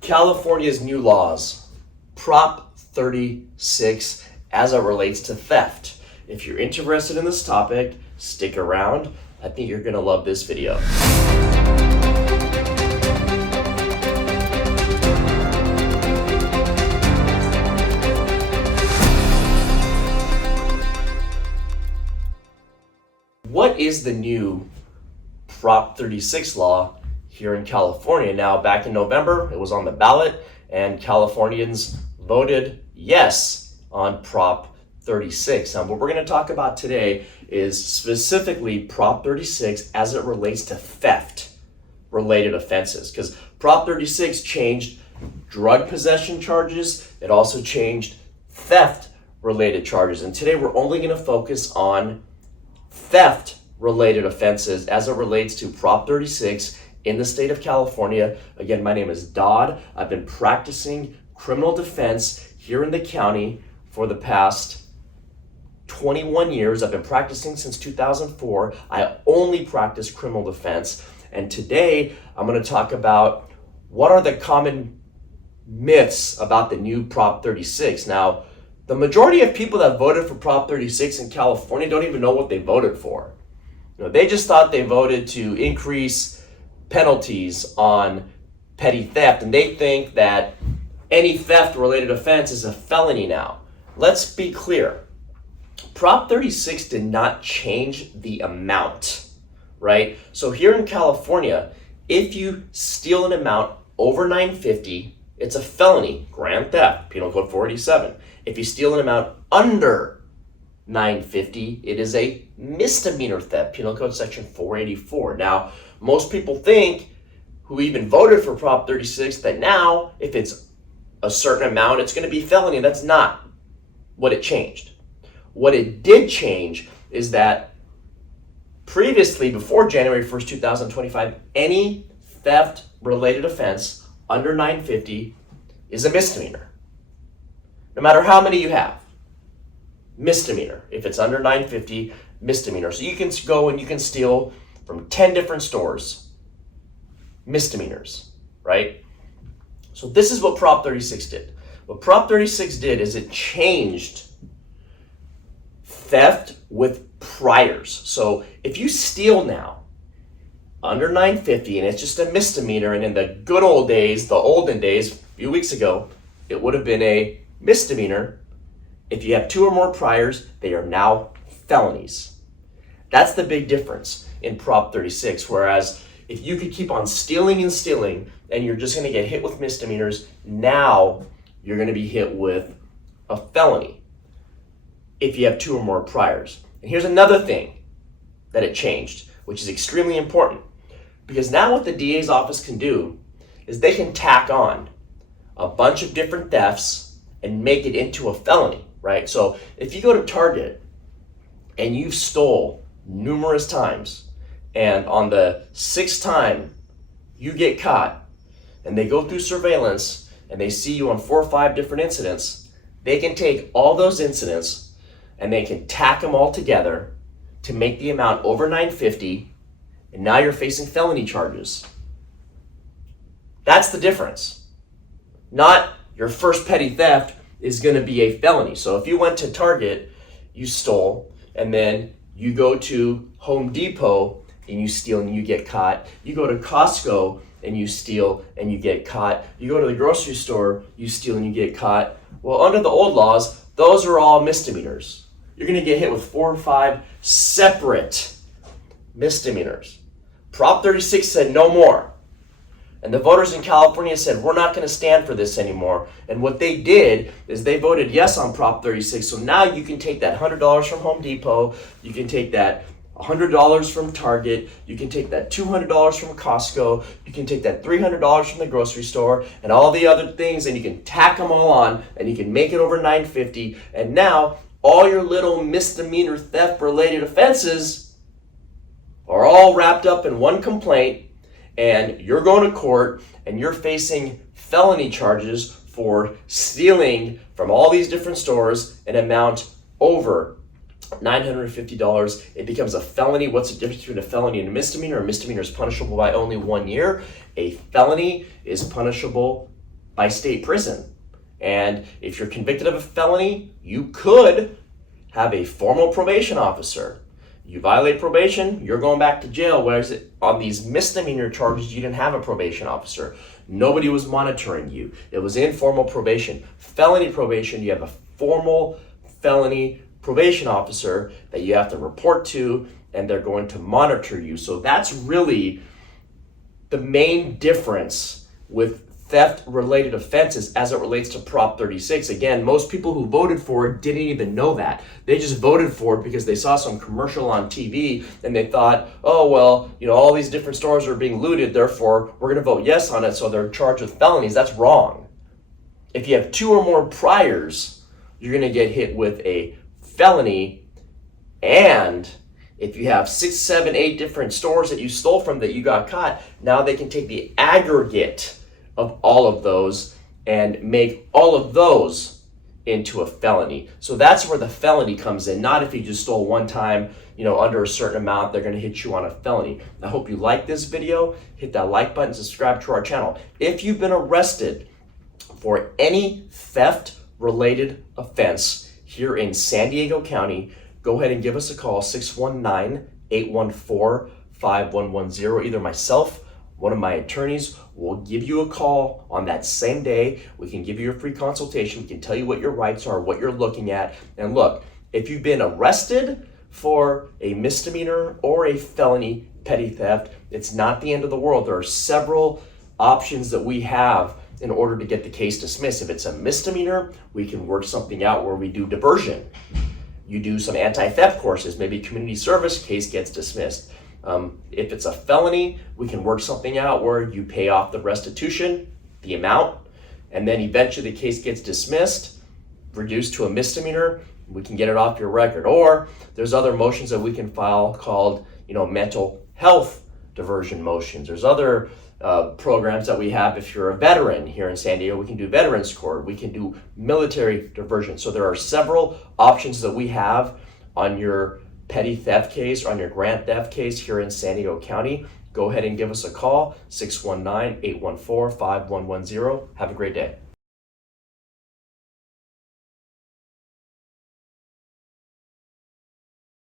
California's new laws, Prop 36, as it relates to theft. If you're interested in this topic, stick around. I think you're going to love this video. What is the new Prop 36 law here in California? Now, back in November, it was on the ballot, and Californians voted yes on Prop 36. Now, what we're going to talk about today is specifically Prop 36 as it relates to theft-related offenses, because Prop 36 changed drug possession charges. It also changed theft-related charges, and today we're only going to focus on theft-related offenses as it relates to Prop 36 in the state of California. Again, my name is Dod. I've been practicing criminal defense here in the county for the past 21 years. I've been practicing since 2004. I only practice criminal defense. And today I'm going to talk about what are the common myths about the new Prop 36. Now, the majority of people that voted for Prop 36 in California don't even know what they voted for. They just thought they voted to increase penalties on petty theft, and they think that any theft-related offense is a felony now. Let's be clear. Prop 36 did not change the amount, right? So here in California, if you steal an amount over $950, it's a felony, grand theft, Penal Code 487. If you steal an amount under $950, it is a misdemeanor theft, Penal Code Section 484. Now, most people think, who even voted for Prop 36, that now, if it's a certain amount, it's going to be felony. That's not what it changed. What it did change is that previously, before January 1st, 2025, any theft-related offense under $950 is a misdemeanor. No matter how many you have, misdemeanor. If it's under $950, misdemeanor. So you can go and you can steal from 10 different stores, misdemeanors, right? So this is what Prop 36 did. What Prop 36 did is it changed theft with priors. So if you steal now under $950 and it's just a misdemeanor, and in the good old days, the olden days, a few weeks ago, it would have been a misdemeanor. If you have 2 or more priors, they are now felonies. That's the big difference in Prop 36. Whereas if you could keep on stealing and stealing and you're just going to get hit with misdemeanors, now you're going to be hit with a felony if you have 2 or more priors. And here's another thing that it changed, which is extremely important, because now what the DA's office can do is they can tack on a bunch of different thefts and make it into a felony, right? So if you go to Target and you've stole numerous times, and on the 6th time you get caught and they go through surveillance and they see you on 4 or 5 different incidents, they can take all those incidents and they can tack them all together to make the amount over $950, and now you're facing felony charges. That's the difference. Not your first petty theft is going to be a felony. So if you went to Target, you stole, and then you go to Home Depot and you steal and you get caught. You go to Costco and you steal and you get caught. You go to the grocery store, you steal and you get caught. Well, under the old laws, those are all misdemeanors. You're going to get hit with 4 or 5 separate misdemeanors. Prop 36 said no more. And the voters in California said, we're not going to stand for this anymore. And what they did is they voted yes on Prop 36. So now you can take that $100 from Home Depot, you can take that $100 from Target, you can take that $200 from Costco, you can take that $300 from the grocery store, and all the other things, and you can tack them all on, and you can make it over $950. And now all your little misdemeanor theft-related offenses are all wrapped up in one complaint, and you're going to court and you're facing felony charges for stealing from all these different stores an amount over $950. It becomes a felony. What's the difference between a felony and a misdemeanor? A misdemeanor is punishable by only 1 year. A felony is punishable by state prison. And if you're convicted of a felony, you could have a formal probation officer. You violate probation, you're going back to jail. Whereas on these misdemeanor charges, you didn't have a probation officer. Nobody was monitoring you. It was informal probation. Felony probation, you have a formal felony probation officer that you have to report to, and they're going to monitor you. So that's really the main difference with theft-related offenses as it relates to Prop 36. Again, most people who voted for it didn't even know that. They just voted for it because they saw some commercial on TV and they thought, oh, well, all these different stores are being looted, therefore we're going to vote yes on it, so they're charged with felonies. That's wrong. If you have 2 or more priors, you're going to get hit with a felony, and if you have 6, 7, 8 different stores that you stole from that you got caught, now they can take the aggregate of all of those and make all of those into a felony. So that's where the felony comes in, not if you just stole one time, under a certain amount, they're going to hit you on a felony. I hope you like this video. Hit that like button, subscribe to our channel. If you've been arrested for any theft-related offense here in San Diego County, go ahead and give us a call, 619-814-5110. Either myself, one of my attorneys, will give you a call on that same day. We can give you a free consultation. We can tell you what your rights are, what you're looking at. And look, if you've been arrested for a misdemeanor or a felony petty theft, it's not the end of the world. There are several options that we have in order to get the case dismissed. If it's a misdemeanor, we can work something out where we do diversion. You do some anti-theft courses, maybe community service, case gets dismissed. If it's a felony, we can work something out where you pay off the restitution, the amount, and then eventually the case gets dismissed, reduced to a misdemeanor, we can get it off your record. Or there's other motions that we can file called, mental health diversion motions. There's other programs that we have. If you're a veteran here in San Diego, we can do veterans court, we can do military diversion. So there are several options that we have on your petty theft case or on your grand theft case here in San Diego County. Go ahead and give us a call, 619-814-5110. Have a great day.